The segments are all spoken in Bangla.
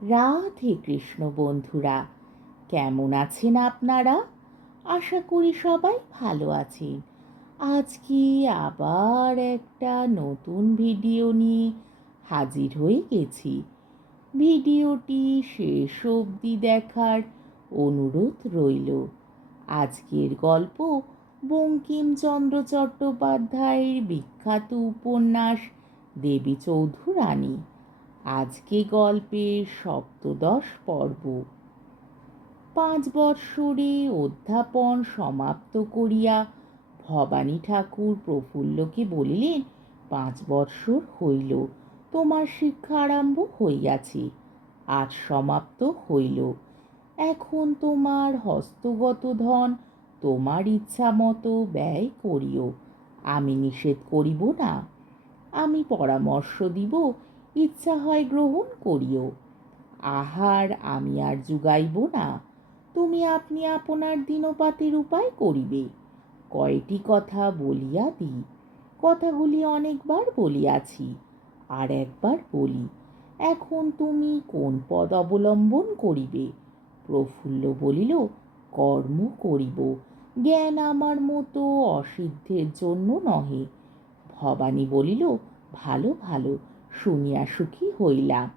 রাধে কৃষ্ণ বন্ধুরা, কেমন আছেন আপনারা? আশা করি সবাই ভালো আছেন। আজকে আবার একটা নতুন ভিডিও নিয়ে হাজির হয়ে গেছি। ভিডিওটি শেষ অবধি দেখার অনুরোধ রইল। আজকের গল্প বঙ্কিমচন্দ্র চট্টোপাধ্যায়ের বিখ্যাত উপন্যাস দেবী চৌধুরানী। আজকে গল্পের সপ্তদশ পর্ব। 5 বৎসরে অধ্যাপন সমাপ্ত করিয়া ভবানী ঠাকুর প্রফুল্লকে বলিলেন, 5 বৎসর হইল তোমার শিক্ষা আরম্ভ হইয়াছে, আজ সমাপ্ত হইল। এখন তোমার হস্তগত ধন তোমার ইচ্ছা মতো ব্যয় করিও, আমি নিষেধ করিব না। আমি পরামর্শ দিব, ইচ্ছা হয় গ্রহণ করিও। আহার আমি আর জুগাইব না, তুমি আপনি আপনার দিনপাতের উপায় করিবে। কয়টি কথা বলিয়া দিই, কথাগুলি অনেকবার বলিয়াছি, আর একবার বলি, এখন তুমি কোন পদ অবলম্বন করিবে? প্রফুল্ল বলিল, কর্ম করিব, জ্ঞান আমার মতো অসিদ্ধের জন্য নহে। ভবানী বলিল, ভালো ভালো, শুনিয়া সুখী হইলাম,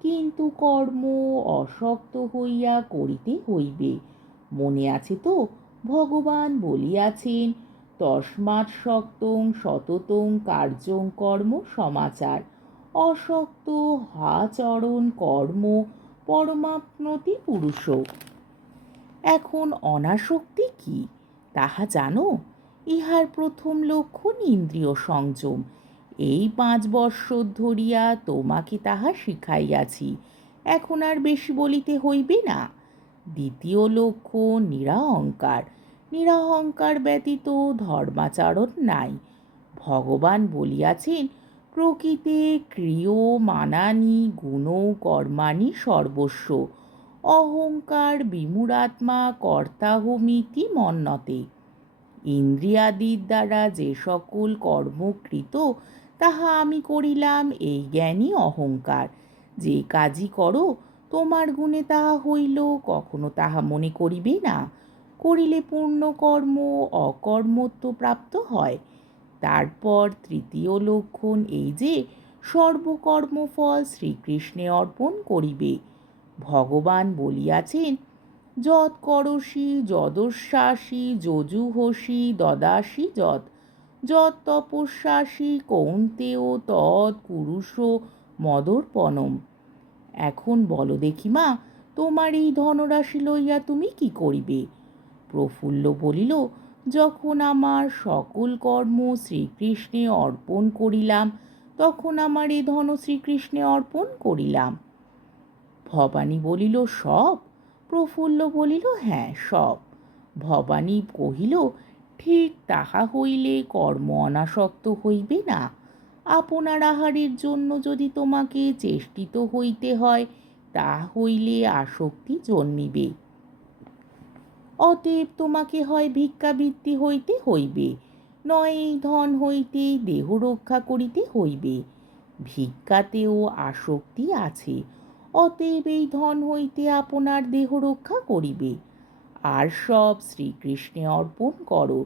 কিন্তু কর্ম অশক্ত হইয়া করিতে হইবে। মনে আছে তো, ভগবান বলিয়াছেন, তস্মাৎ শক্তং সততং কার্যং কর্ম সমাচার, অশক্ত হাচরণ কর্ম পরমাপ্নতি পুরুষ। এখন অনাসক্তি কি তাহা জানো? ইহার প্রথম লক্ষণ ইন্দ্রিয় সংযম। এই 5 বৎসর ধরিয়া তোমাকে তাহা শিখাইয়াছি, এখন আর বেশি বলিতে হইবে না। দ্বিতীয় লক্ষণ নিরহংকার। নিরহংকার ব্যতীত ধর্মাচরণ নাই। ভগবান বলিয়াছেন, প্রকৃতে ক্রিয়মাণানি গুণ কর্মাণি সর্বস্ব, অহংকার বিমূঢ়াত্মা কর্তাহমিতি মন্যতে। ইন্দ্রিয়াদির দ্বারা যে সকল কর্মকৃত তাহা আমি করিলাম, এই জ্ঞানই অহংকার। যে কাজই করো তোমার গুণে তাহা হইল, কখনো তাহা মনে করিবে না। করিলে পূর্ণ কর্ম অকর্মত্ব প্রাপ্ত হয়। তারপর তৃতীয় লক্ষণ এই যে, সর্বকর্মফল শ্রীকৃষ্ণে অর্পণ করিবে। ভগবান বলিয়াছেন, যৎ করসি যদস্যাসি যজুহসি দদাসি যৎ, যৎ তপস্যাসি কৌন্তেয় তৎ কুরুষ মদর্পণম। এখন বলো দেখি মা, তোমার এই ধনরাশি লইয়া তুমি কি করিবে? প্রফুল্ল বলিল, যখন আমার সকল কর্ম শ্রীকৃষ্ণে অর্পণ করিলাম, তখন আমার এ ধন শ্রীকৃষ্ণে অর্পণ করিলাম। ভবানী বলিল, সব? প্রফুল্ল বলিল, হ্যাঁ সব। ভবানী কহিল, ঠিক তাহা হইলে কর্ম অনাসক্ত হইবে না। আপনার আহারের জন্য যদি তোমাকে চেষ্টিত হইতে হয়, তা হইলে আসক্তি জন্মিবে। অতএব তোমাকে হয় ভিক্ষাবৃত্তি হইতে হইবে, নয় এই ধন হইতেই দেহ রক্ষা করিতে হইবে। ভিক্ষাতেও আসক্তি আছে, অতএব এই ধন হইতে আপনার দেহ রক্ষা করিবে। আর সব শ্রীকৃষ্ণে অর্পণ করো।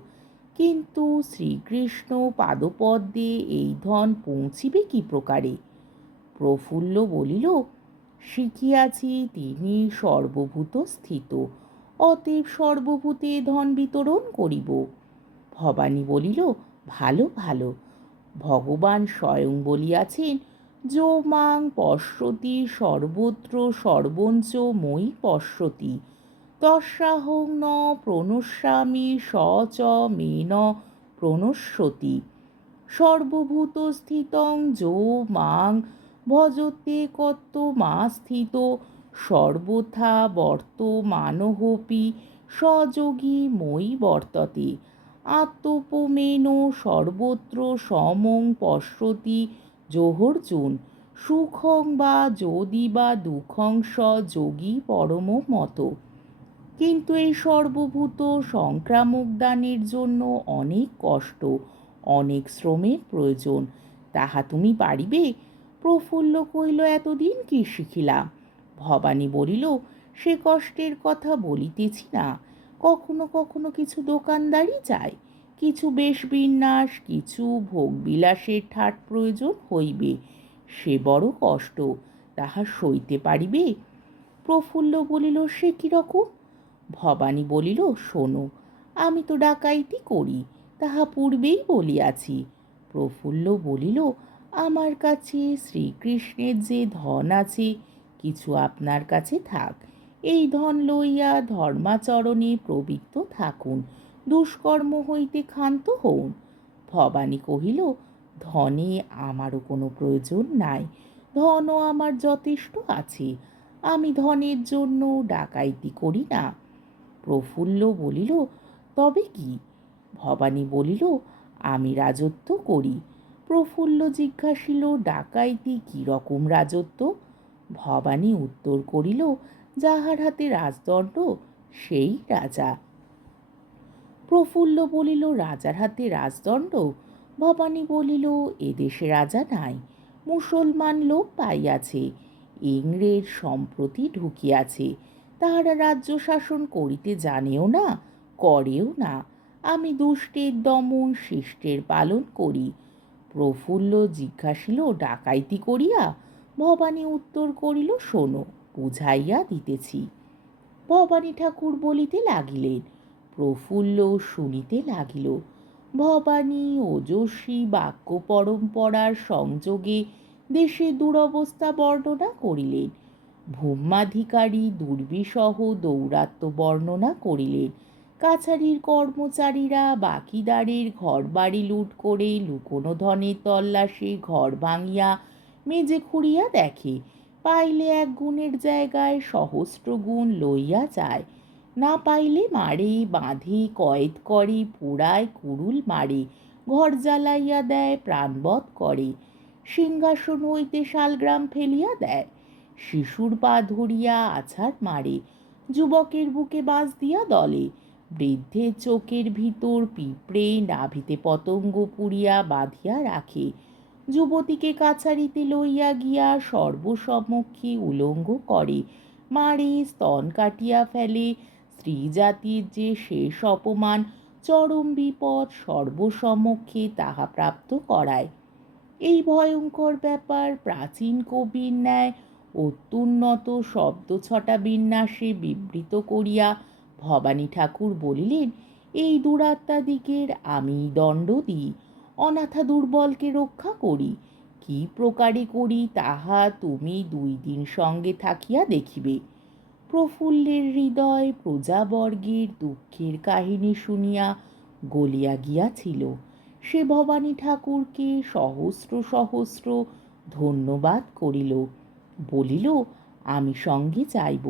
কিন্তু শ্রীকৃষ্ণ পাদপদ্মে এই ধন পৌঁছিবে কি প্রকারে? প্রফুল্ল বলিল, শিখিয়াছি তিনি সর্বভূত স্থিত, অতএব সর্বভূতে ধন বিতরণ করিব। ভবানী বলিল, ভালো ভালো। ভগবান স্বয়ং বলিয়াছেন, যো মাং পশ্যতি সর্বত্র সর্বঞ্চ মই পশ্যতি, তস্যাহং ন প্রণশ্যামি স চ মে ন প্রণশ্যতি। সর্বভূতস্থিতং যো মাং ভজতে কত্তমা স্থিত, সর্বথা বর্তমানহপি সযোগী মই বর্ততে। আত্মোপমেন সর্বত্র সমং পশ্যতি যোহর্জুন, সুখং বা যদি বা দুঃখং স যোগী পরম মত। কিন্তু এই সর্বভূত সংক্রামক দানের জন্য অনেক কষ্ট, অনেক শ্রমের প্রয়োজন। তাহা তুমি পারিবে? প্রফুল্ল কহিল, এতদিন কি শিখিলাম? ভবানী বলিল, সে কষ্টের কথা বলিতেছি না। কখনো কখনো কিছু দোকানদারি চাই, কিছু বেশ বিন্যাস, কিছু ভোগবিলাসের ঠাট প্রয়োজন হইবে। সে বড় কষ্ট, তাহা সইতে পারিবে? প্রফুল্ল বলিল, সে কীরকম? ভবানী বলিল, শোনো, আমি তো ডাকাইতি করি, তাহা পূর্বেই বলিয়াছি। প্রফুল্ল বলিল, আমার কাছে শ্রীকৃষ্ণের যে ধন আছে, কিছু আপনার কাছে থাক। এই ধন লইয়া ধর্মাচরণে প্রবৃত্ত থাকুন, দুষ্কর্ম হইতে ক্ষান্ত হউন। ভবানী কহিল, ধনে আমারও কোনো প্রয়োজন নাই, ধনও আমার যথেষ্ট আছে, আমি ধনের জন্য ডাকাইতি করি না। প্রফুল্ল বলিল, তবে কি? ভবানী বলিল, আমি রাজত্ব করি। প্রফুল্ল জিজ্ঞাসিল, ডাকাইতি কী রকম রাজত্ব? ভবানী উত্তর করিল, যাহার হাতে রাজদণ্ড সেই রাজা। প্রফুল্ল বলিল, রাজার হাতে রাজদণ্ড? ভবানী বলিল, এদেশে রাজা নাই, মুসলমান লোক পাইয়াছে, ইংরেজ সম্প্রতি ঢুকিয়াছে, তাহারা রাজ্য শাসন করিতে জানেও না, করেও না। আমি দুষ্টের দমন, শিষ্টের পালন করি। প্রফুল্ল জিজ্ঞাসিল, ডাকাইতি করিয়া? ভবানী উত্তর করিল, শোনো, বুঝাইয়া দিতেছি। ভবানী ঠাকুর বলিতে লাগিলেন, প্রফুল্ল শুনিতে লাগিল। ভবানী ওজস্বী বাক্য পরম্পরার সংযোগে দেশের দুরবস্থা বর্ণনা করিলেন। ভূমাধিকারী দুর্বিষহ দৌরাত্ম্য বর্ণনা করিলেন। কাছারির কর্মচারীরা বাকিদারের ঘর বাড়ি লুট করে লুকোনো ধনের তল্লাশে ঘর ভাঙিয়া মেজে খুঁড়িয়া দেখে, পাইলে এক গুণের জায়গায় সহস্র গুণ লইয়া যায়, না পাইলে মারে, বাঁধে, কয়েদ করে, পোড়ায়, কুড়ুল মারে, ঘর জ্বালাইয়া দেয়, প্রাণবধ করে, সিংহাসন হইতে শালগ্রাম ফেলিয়া দেয়, শিশুর পা ধরিয়া আছাড় মারে, যুবকের বুকে বাঁশ দিয়া দলে, বৃদ্ধের চোখের ভিতর পিঁপড়ে, নাভিতে পতঙ্গ পুড়িয়া বাঁধিয়া রাখে, যুবতীকে কাছারিতে লইয়া গিয়া সর্বসমক্ষে উলঙ্গ করে, মারে, স্তন কাটিয়া ফেলে, স্ত্রী জাতির যে শেষ অপমান, চরম বিপদ সর্বসমক্ষে তাহা প্রাপ্ত করায়। এই ভয়ঙ্কর ব্যাপার প্রাচীন কবির ন্যায় অত্যুন্নত শব্দছটা বিন্যাসে বিবৃত করিয়া ভবানী ঠাকুর বলিলেন, এই দুরাত্মাদিগের আমি দণ্ড দিই, অনাথা দুর্বলকে রক্ষা করি। কি প্রকারে করি তাহা তুমি 2 দিন সঙ্গে থাকিয়া দেখিবে। প্রফুল্লের হৃদয় প্রজাবর্গের দুঃখের কাহিনী শুনিয়া গলিয়া গিয়াছিল। সে ভবানী ঠাকুরকে সহস্র সহস্র ধন্যবাদ করিল, বলিল, আমি সঙ্গে যাইব।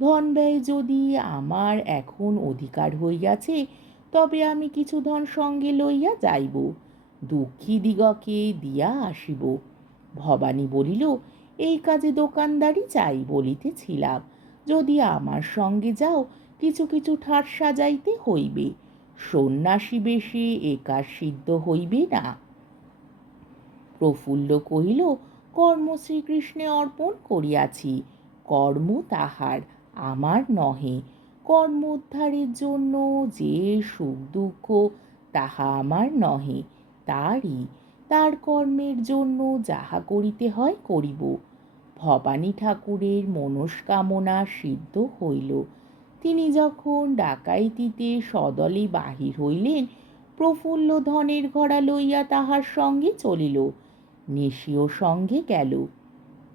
ধন ব্যয় যদি আমার এখন অধিকার হইয়াছে, তবে আমি কিছু ধন সঙ্গে লইয়া যাইব, দুঃখী দিগকে দিয়া আসিব। ভবানী বলিল, এই কাজে দোকানদারি চাই বলিতেছিলাম, যদি আমার সঙ্গে যাও, কিছু কিছু ঠাট সাজাইতে হইবে, সন্ন্যাসী বেশে এ কাজ সিদ্ধ হইবে না। প্রফুল্ল কহিল, কর্ম শ্রীকৃষ্ণে অর্পণ করিয়াছি, কর্ম তাহার, আমার নহে। কর্ম উদ্ধারের জন্য যে সুখ দুঃখ, তাহা আমার নহে, তারই। তার কর্মের জন্য যাহা করিতে হয় করিব। ভবানী ঠাকুরের মনস্কামনা সিদ্ধ হইল। তিনি যখন ডাকাইতিতে সদলে বাহির হইলেন, প্রফুল্ল ধনের ঘড়া লইয়া তাহার সঙ্গে চলিল। নিশিও সঙ্গে গেল।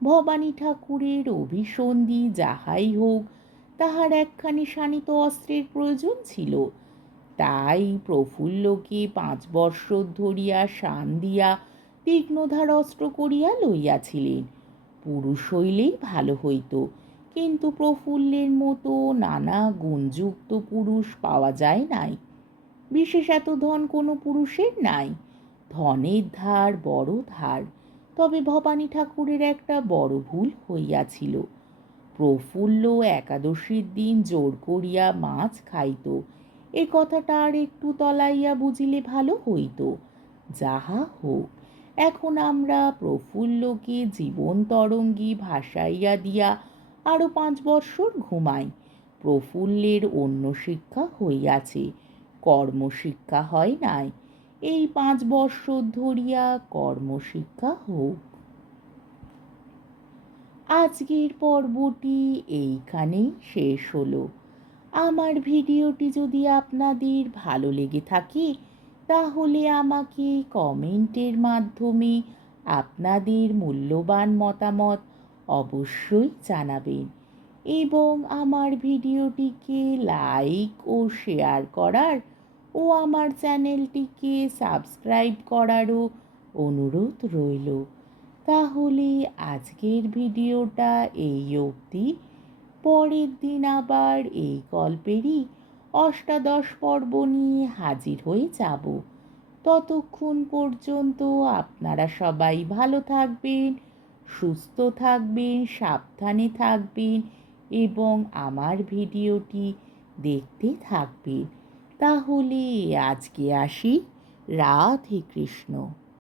ভবানী ঠাকুরের অভিসন্ধি যাহাই হোক, তাহার একখানি শানিত অস্ত্রের প্রয়োজন ছিল। তাই প্রফুল্লকে 5 বৎসর ধরিয়া শান দিয়া তীক্ষ্ণধার অস্ত্র করিয়া লইয়াছিলেন। পুরুষ হইলেই ভালো হইত, কিন্তু প্রফুল্লের মতো নানা গুণযুক্ত পুরুষ পাওয়া যায় নাই। বিশেষ এত ধন কোনো পুরুষের নাই। ধনের ধার বড় ধার। তবে ভবানী ঠাকুরের একটা বড় ভুল হইয়াছিল। প্রফুল্ল একাদশীর দিন জোর করিয়া মাছ খাইত, এ কথাটা আর একটু তলাইয়া বুঝিলে ভালো হইত। যাহা হোক, এখন আমরা প্রফুল্লকে জীবন তরঙ্গী ভাসাইয়া দিয়া আরও 5 বৎসর ঘুমাই। প্রফুল্লের অন্য শিক্ষা হইয়াছে, কর্মশিক্ষা হয় নাই। এই 5 বৎসর ধরিয়া কর্মশিক্ষা হোক। আজকের পর্বটি এইখানেই শেষ হলো। আমার ভিডিওটি যদি আপনাদের ভালো লেগে থাকে তাহলে আমাকে কমেন্টের মাধ্যমে আপনাদের মূল্যবান মতামত অবশ্যই জানাবেন এবং আমার ভিডিওটিকে লাইক ও শেয়ার করার ও আমার চ্যানেলটিকে সাবস্ক্রাইব করারও অনুরোধ রইল। তাহলে আজকের ভিডিওটা এই অবধি। পরের দিন আবার এই গল্পেরই অষ্টাদশ পর্ব নিয়ে হাজির হয়ে যাব। ততক্ষণ পর্যন্ত আপনারা সবাই ভালো থাকবেন, সুস্থ থাকবেন, সাবধানে থাকবেন এবং আমার ভিডিওটি দেখতে থাকবেন। তাহলে আজকে আসি। রাধে কৃষ্ণ।